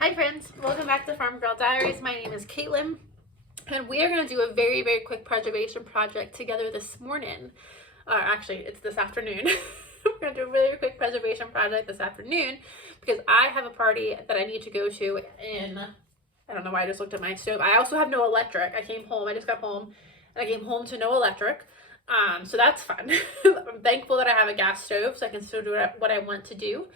Hi friends, welcome back to Farm Girl Diaries. My name is Caitlin, and we are going to do a very quick preservation project together this morning. Actually, it's this afternoon. We're going to do a really quick preservation project this afternoon because I have a party that I need to go to in, I don't know why I just looked at my stove. I also have no electric. I just got home, and I came home to no electric. So that's fun. I'm thankful that I have a gas stove so I can still do what I want to do.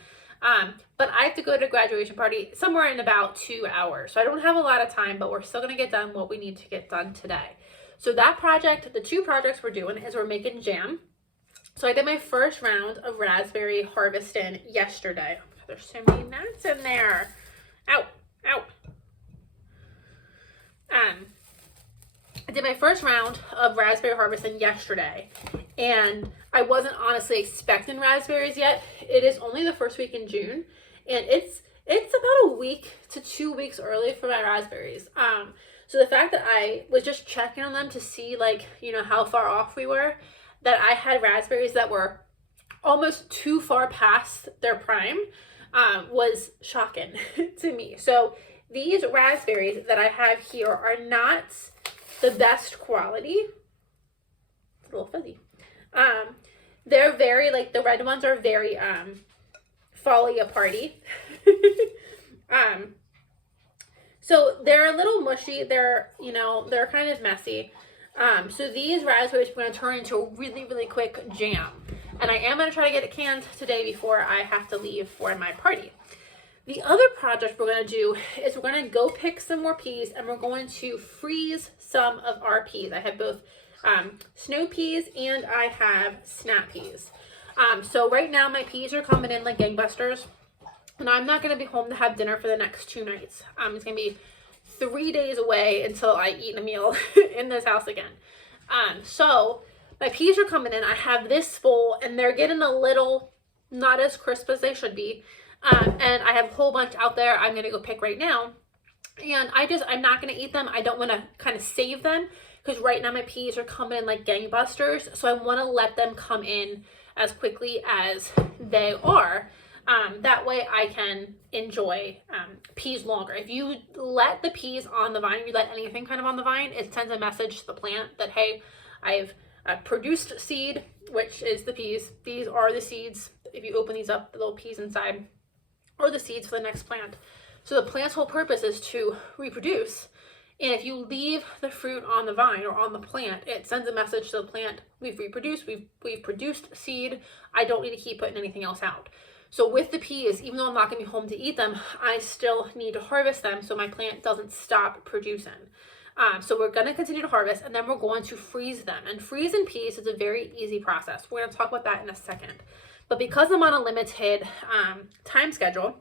But I have to go to a graduation party somewhere in about 2 hours. So I don't have a lot of time, but we're still going to get done what we need to get done today. So that project, the two projects we're doing is we're making jam. So I did my first round of raspberry harvesting yesterday. Oh, there's so many gnats in there. Ow, ow. I did my first round of raspberry harvesting yesterday, and I wasn't honestly expecting raspberries yet. It is only the first week in June, and it's about a week to 2 weeks early for my raspberries. So the fact that I was just checking on them to see, like, how far off we were, that I had raspberries that were almost too far past their prime, was shocking to me. So these raspberries that I have here are not the best quality. It's a little fuzzy. They're very, like, the red ones are very falling aparty. So they're a little mushy. They're kind of messy. So these raspberries are going to turn into a really quick jam. And I am going to try to get it canned today before I have to leave for my party. The other project we're going to do is we're going to go pick some more peas, and we're going to freeze some of our peas. I have both snow peas and I have snap peas. So right now my peas are coming in like gangbusters, and I'm not going to be home to have dinner for the next 2 nights. It's going to be 3 days away until I eat a meal in this house again. So my peas are coming in. I have this full, and they're getting a little not as crisp as they should be. And I have a whole bunch out there I'm going to go pick right now. And I'm not going to eat them. I don't want to kind of save them because right now my peas are coming in like gangbusters. So I want to let them come in as quickly as they are. That way I can enjoy peas longer. If you let the peas on the vine, you let anything kind of on the vine, it sends a message to the plant that, hey, I've produced seed, which is the peas. These are the seeds. If you open these up, the little peas inside or the seeds for the next plant. So the plant's whole purpose is to reproduce. And if you leave the fruit on the vine or on the plant, it sends a message to the plant, we've reproduced, we've produced seed. I don't need to keep putting anything else out. So with the peas, even though I'm not going to be home to eat them, I still need to harvest them so my plant doesn't stop producing. So we're going to continue to harvest, and then we're going to freeze them. And freezing peas is a very easy process. We're going to talk about that in a second. But because I'm on a limited time schedule,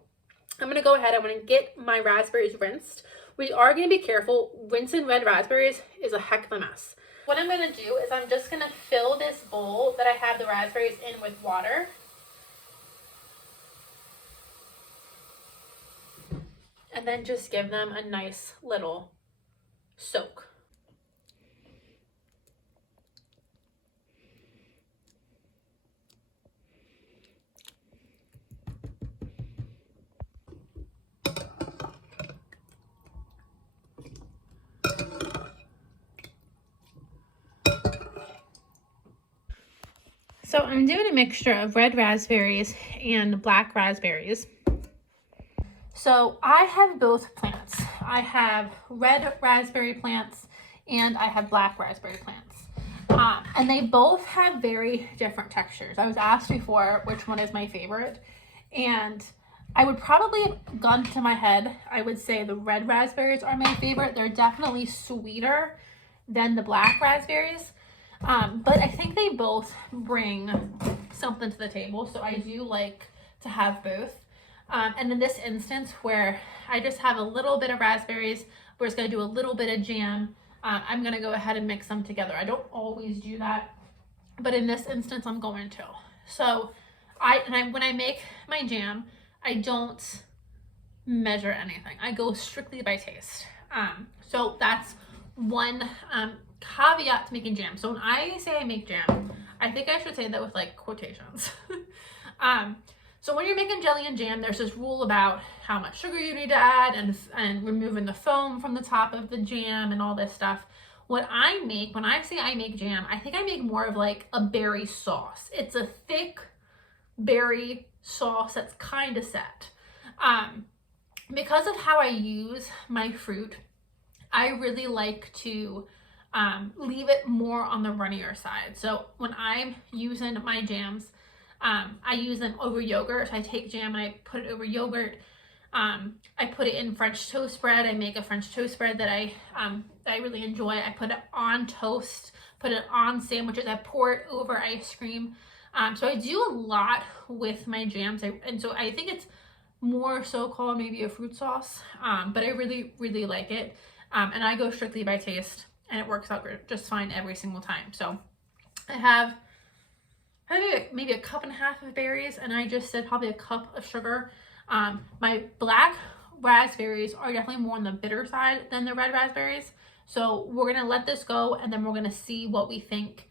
I'm going to go ahead. I'm going to get my raspberries rinsed. We are going to be careful. Rinsing red raspberries is a heck of a mess. What I'm going to do is I'm just going to fill this bowl that I have the raspberries in with water. And then just give them a nice little soak. So I'm doing a mixture of red raspberries and black raspberries. So I have both plants. I have red raspberry plants and I have black raspberry plants. And they both have very different textures. I was asked before which one is my favorite, and I would probably have gone to my head. I would say the red raspberries are my favorite. They're definitely sweeter than the black raspberries. But I think they both bring something to the table. So I do like to have both. And in this instance where I just have a little bit of raspberries, we're just going to do a little bit of jam. I'm going to go ahead and mix them together. I don't always do that, but in this instance, I'm going to. So when I make my jam, I don't measure anything. I go strictly by taste. So that's one caveat to making jam. So when I say I make jam, I think I should say that with like quotations. So when you're making jelly and jam, there's this rule about how much sugar you need to add and removing the foam from the top of the jam and all this stuff. What I make, when I say I make jam, I think I make more of like a berry sauce. It's a thick berry sauce that's kind of set. Because of how I use my fruit, I really like to leave it more on the runnier side. So when I'm using my jams, I use them over yogurt. So I take jam and I put it over yogurt. I put it in French toast bread. I make a French toast bread that I really enjoy. I put it on toast, put it on sandwiches. I pour it over ice cream. So I do a lot with my jams. And so I think it's more so called maybe a fruit sauce, but I really, really like it. And I go strictly by taste, and it works out just fine every single time. So I have maybe a cup and a half of berries, and I just said probably a cup of sugar. My black raspberries are definitely more on the bitter side than the red raspberries. So we're gonna let this go, and then we're gonna see what we think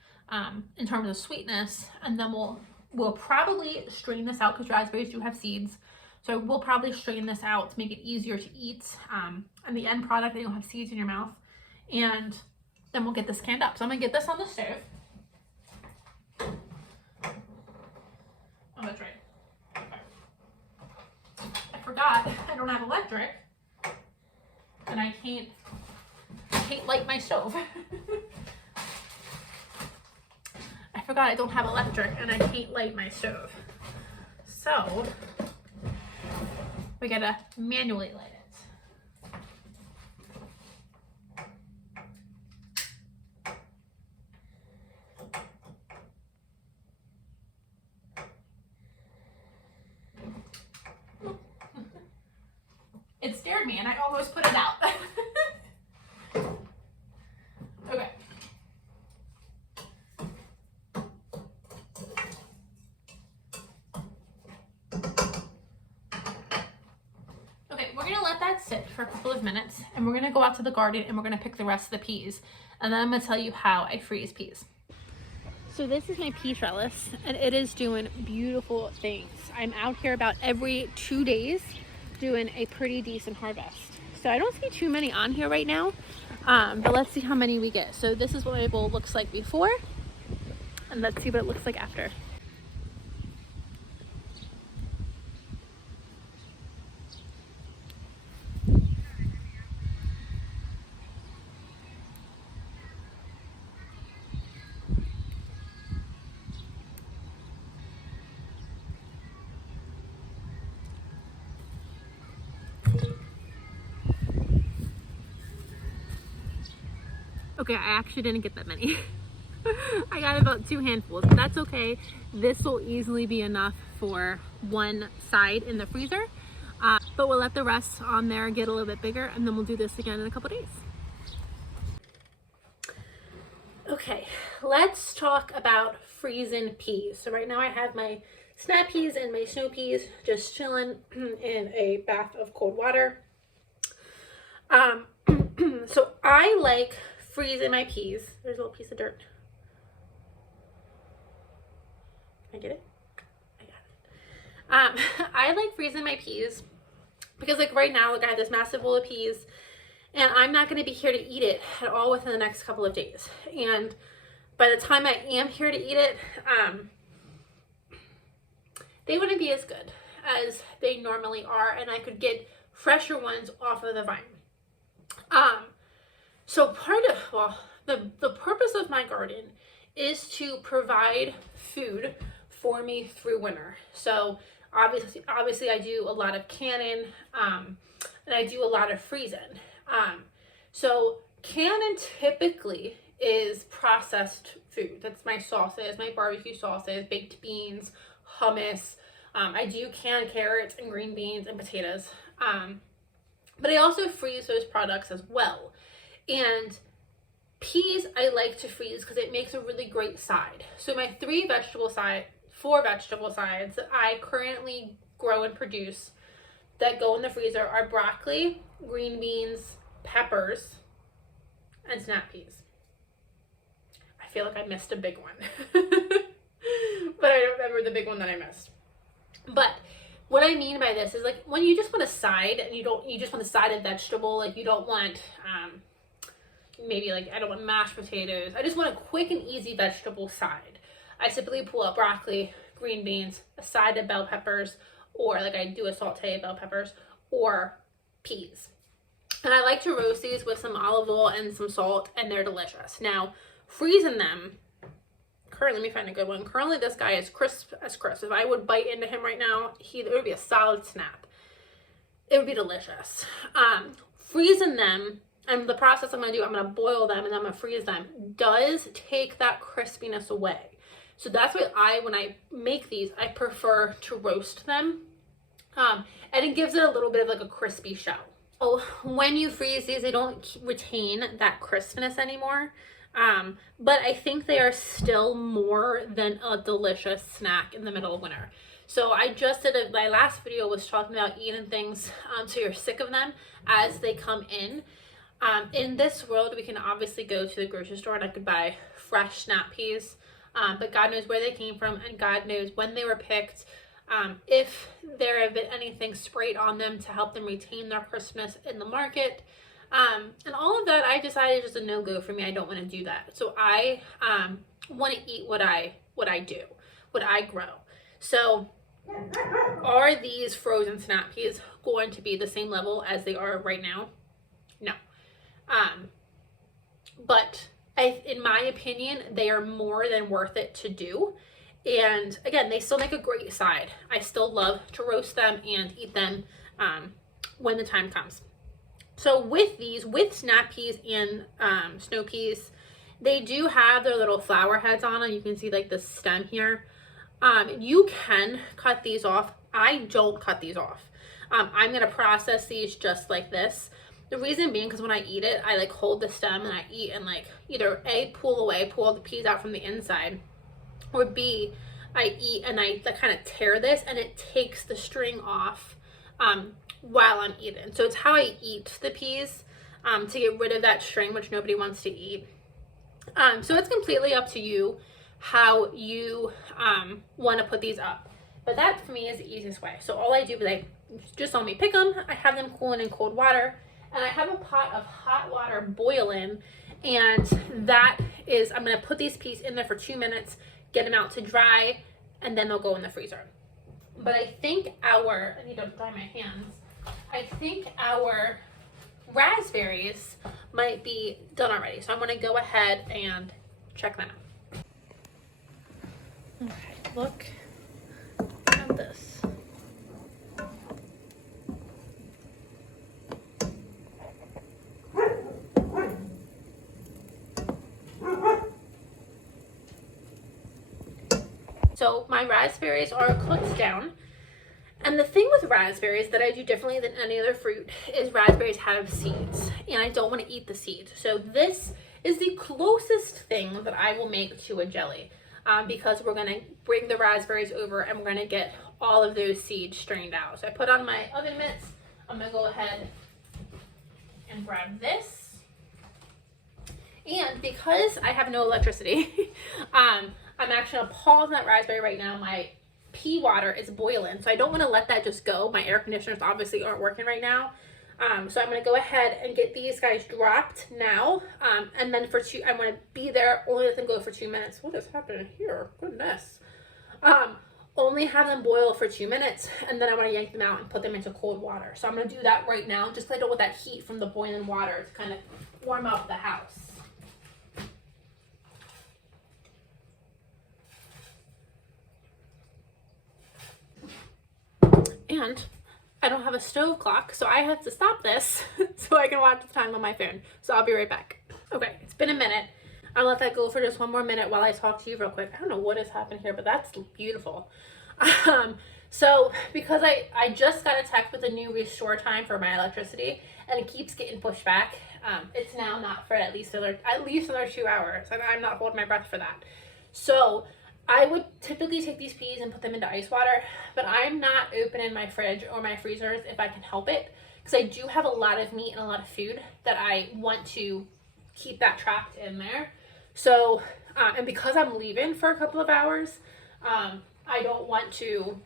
in terms of sweetness, and then we'll probably strain this out because raspberries do have seeds. So we'll probably strain this out to make it easier to eat. And the end product, you don't have seeds in your mouth. And then we'll get this canned up. So I'm gonna get this on the stove. Oh, that's right. Okay. I forgot I don't have electric, and I can't light my stove. I forgot I don't have electric, and I can't light my stove. So we gotta manually light it. It scared me and I almost put it out. Okay. Okay, we're gonna let that sit for a couple of minutes, and we're gonna go out to the garden and we're gonna pick the rest of the peas. And then I'm gonna tell you how I freeze peas. So this is my pea trellis, and it is doing beautiful things. I'm out here about every 2 days doing a pretty decent harvest. So I don't see too many on here right now, but let's see how many we get. So this is what my bowl looks like before, and let's see what it looks like after. Okay, I actually didn't get that many. I got about 2 handfuls, but that's okay. This will easily be enough for one side in the freezer, but we'll let the rest on there get a little bit bigger, and then we'll do this again in a couple days. Okay, let's talk about freezing peas. So right now I have my snap peas and my snow peas just chilling in a bath of cold water. So I like freezing my peas. There's a little piece of dirt. Can I get it? I got it. I like freezing my peas because like right now, like I have this massive bowl of peas, and I'm not going to be here to eat it at all within the next couple of days. And by the time I am here to eat it, they wouldn't be as good as they normally are, and I could get fresher ones off of the vine. So the purpose of my garden is to provide food for me through winter. So obviously I do a lot of canning, and I do a lot of freezing. So canning typically is processed food. That's my sauces, my barbecue sauces, baked beans, hummus. I do can carrots and green beans and potatoes. But I also freeze those products as well. And peas I like to freeze because it makes a really great side. So my 4 vegetable sides that I currently grow and produce that go in the freezer are broccoli, green beans, peppers, and snap peas. I feel like I missed a big one. But I don't remember the big one that I missed. But what I mean by this is like when you just want a side and you just want a side of vegetable, like you don't want maybe like I don't want mashed potatoes. I just want a quick and easy vegetable side. I typically pull out broccoli, green beans, a side of bell peppers, or like I do a saute of bell peppers, or peas. And I like to roast these with some olive oil and some salt, and they're delicious. Now, freezing them, currently, let me find a good one. Currently, this guy is crisp as crisp. If I would bite into him right now, it would be a solid snap. It would be delicious. Freezing them, and the process I'm going to do, I'm going to boil them and then I'm going to freeze them, does take that crispiness away. So that's what when I make these, I prefer to roast them. And it gives it a little bit of like a crispy shell. Oh, when you freeze these, they don't retain that crispness anymore. But I think they are still more than a delicious snack in the middle of winter. So I just did my last video was talking about eating things so you're sick of them as they come in. In this world, we can obviously go to the grocery store and I could buy fresh snap peas, but God knows where they came from and God knows when they were picked. If there have been anything sprayed on them to help them retain their crispness in the market. And all of that, I decided is just a no-go for me. I don't want to do that. So I want to eat what I do, what I grow. So are these frozen snap peas going to be the same level as they are right now? No. But in my opinion, they are more than worth it to do. And again, they still make a great side. I still love to roast them and eat them when the time comes. So with these, with snap peas and snow peas, they do have their little flower heads on them. You can see like the stem here. You can cut these off. I don't cut these off. I'm going to process these just like this. The reason being because when I eat it, I like hold the stem and I eat and like either A, pull all the peas out from the inside, or B, I eat and I kind of tear this and it takes the string off while I'm eating. So it's how I eat the peas to get rid of that string, which nobody wants to eat. So it's completely up to you how you want to put these up. But that for me is the easiest way. So all I do is I just let me pick them. I have them cooling in cold water. And I have a pot of hot water boiling. And that is, I'm going to put these peas in there for 2 minutes, get them out to dry, and then they'll go in the freezer. But I think I need to dry my hands. I think our raspberries might be done already. So I'm going to go ahead and check them out. Okay, look at this. So my raspberries are cooked down. And the thing with raspberries that I do differently than any other fruit is raspberries have seeds. And I don't want to eat the seeds. So this is the closest thing that I will make to a jelly. Because we're going to bring the raspberries over and we're going to get all of those seeds strained out. So I put on my oven mitts. I'm going to go ahead and grab this. And because I have no electricity, I'm actually going to pause on that raspberry right now. My pea water is boiling, so I don't want to let that just go. My air conditioners obviously aren't working right now. So I'm going to go ahead and get these guys dropped now. And then I'm going to be there, only let them go for 2 minutes. What is happening here? Goodness. Only have them boil for 2 minutes, and then I'm going to yank them out and put them into cold water. So I'm going to do that right now, just because I don't want that heat from the boiling water to kind of warm up the house. And I don't have a stove clock, so I have to stop this so I can watch the time on my phone. So I'll be right back. Okay, it's been a minute. I'll let that go for just 1 more minute while I talk to you real quick. I don't know what has happened here, but that's beautiful. So because I just got a text with a new restore time for my electricity, and it keeps getting pushed back. It's now not for at least another 2 hours, and I'm not holding my breath for that. So I would typically take these peas and put them into ice water, but I'm not opening my fridge or my freezers if I can help it, because I do have a lot of meat and a lot of food that I want to keep that trapped in there. So, and because I'm leaving for a couple of hours, I don't want to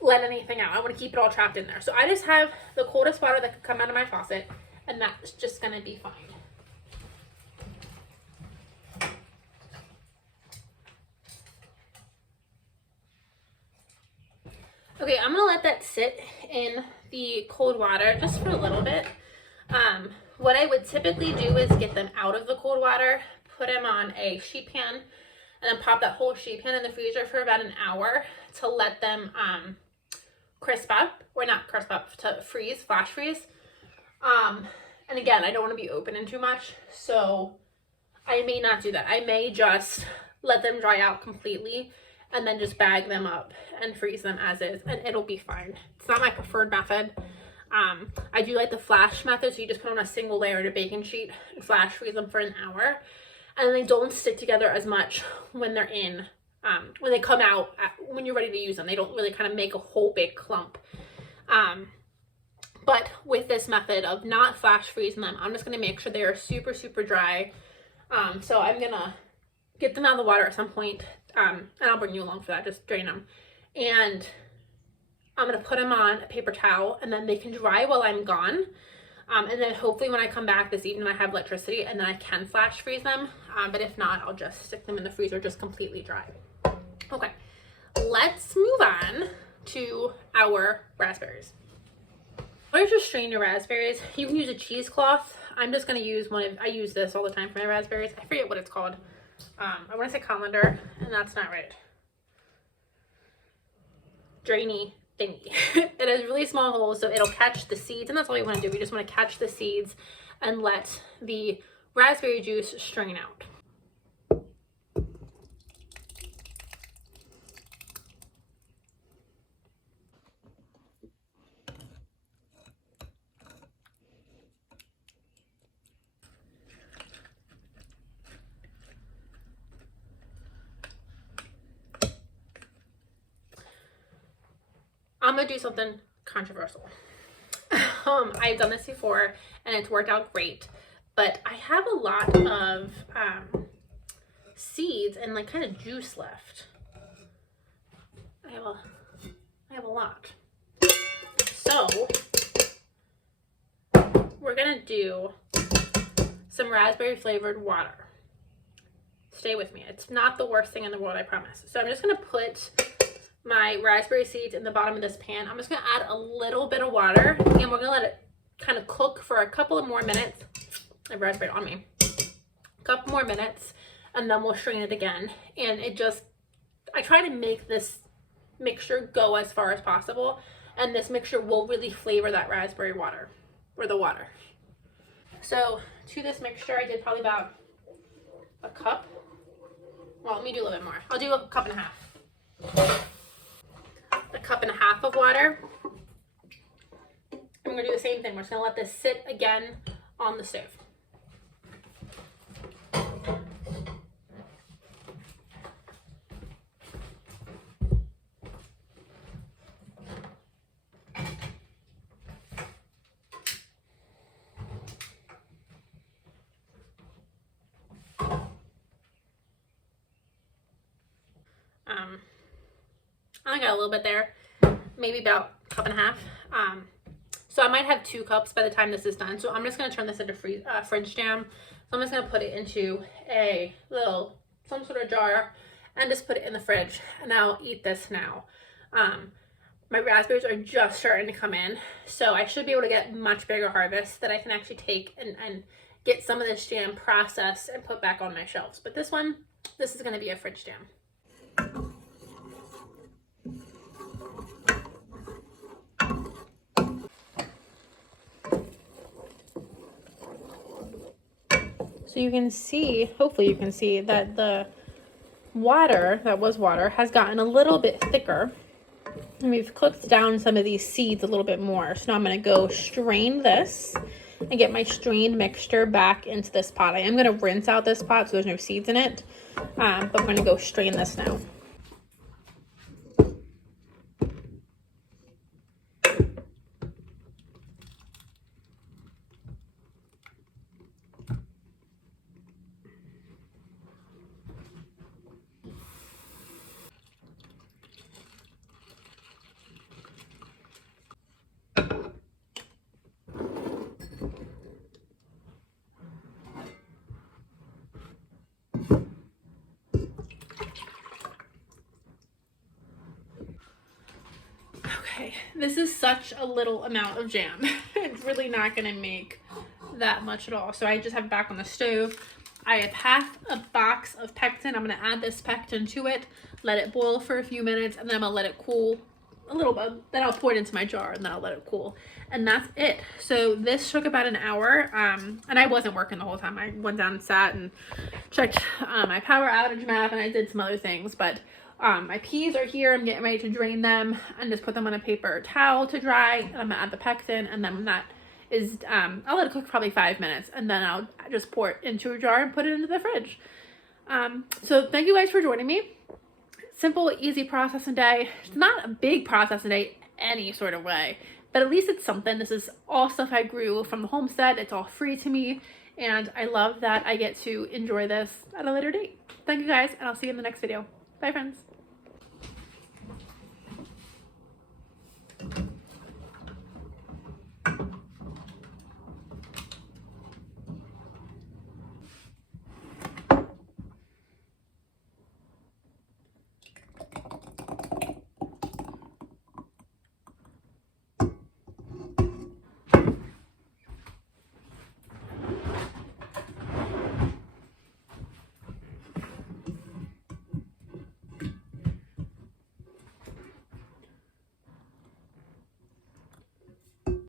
let anything out. I want to keep it all trapped in there. So I just have the coldest water that could come out of my faucet, and that's just going to be fine. Okay, I'm going to let that sit in the cold water just for a little bit. What I would typically do is get them out of the cold water, put them on a sheet pan, and then pop that whole sheet pan in the freezer for about an hour to let them crisp up, or not crisp up, to freeze, flash freeze. And again, I don't want to be opening too much, so I may not do that. I may just let them dry out completely and then just bag them up and freeze them as is, and it'll be fine. It's not my preferred method. I do like the flash method, so you just put on a single layer in a baking sheet and flash freeze them for an hour, and they don't stick together as much when they're in, when they come out, when you're ready to use them. They don't really kind of make a whole big clump. But with this method of not flash freezing them, I'm just going to make sure they are super, super dry. So I'm going to get them out of the water at some point, and I'll bring you along for that, just drain them. And I'm going to put them on a paper towel, and then they can dry while I'm gone. And then hopefully when I come back this evening, I have electricity, and then I can flash freeze them. But if not, I'll just stick them in the freezer just completely dry. Okay, let's move on to our raspberries. Or just strain your raspberries. You can use a cheesecloth. I'm just going to use I use this all the time for my raspberries. I forget what it's called. I want to say colander, and that's not right. Drainy thingy. It has really small holes, so it'll catch the seeds, and that's all you want to do. We just want to catch the seeds and let the raspberry juice strain out. I'm gonna do something controversial. I've done this before and it's worked out great, but I have a lot of seeds and like kind of juice left. I have a lot. So we're gonna do some raspberry flavored water. Stay with me. It's not the worst thing in the world, I promise. So I'm just gonna put my raspberry seeds in the bottom of this pan. I'm just gonna add a little bit of water, and we're gonna let it kind of cook for a couple of more minutes. I have raspberry on me. A couple more minutes, and then we'll strain it again. And I try to make this mixture go as far as possible, and this mixture will really flavor that raspberry water, or the water. So to this mixture, I did probably about a cup. Well, let me do a little bit more. I'll do a cup and a half. A cup and a half of water. I'm going to do the same thing. We're just going to let this sit again on the stove. I only got a little bit there, maybe about a cup and a half. So I might have 2 cups by the time this is done. So I'm just going to turn this into French jam. So I'm just going to put it into some sort of jar and just put it in the fridge. And I'll eat this now. My raspberries are just starting to come in. So I should be able to get much bigger harvests that I can actually take and get some of this jam processed and put back on my shelves. But this is going to be a fridge jam. So you can see, hopefully you can see that the water, that was water, has gotten a little bit thicker. And we've cooked down some of these seeds a little bit more. So now I'm going to go strain this and get my strained mixture back into this pot. I am going to rinse out this pot so there's no seeds in it. But I'm going to go strain this now. Okay, this is such a little amount of jam. It's really not gonna make that much at all. So I just have it back on the stove. I have half a box of pectin. I'm gonna add this pectin to it, let it boil for a few minutes, and then I'm gonna let it cool a little bit. Then I'll pour it into my jar and then I'll let it cool. And that's it. So this took about an hour. And I wasn't working the whole time. I went down and sat and checked my power outage map, and I did some other things. But my peas are here. I'm getting ready to drain them and just put them on a paper towel to dry. And I'm gonna add the pectin, and then when that is, I'll let it cook probably 5 minutes, and then I'll just pour it into a jar and put it into the fridge. So thank you guys for joining me. Simple, easy process a day. It's not a big process a day any sort of way, but at least it's something. This is all stuff I grew from the homestead. It's all free to me, and I love that I get to enjoy this at a later date. Thank you guys, and I'll see you in the next video. Bye, friends.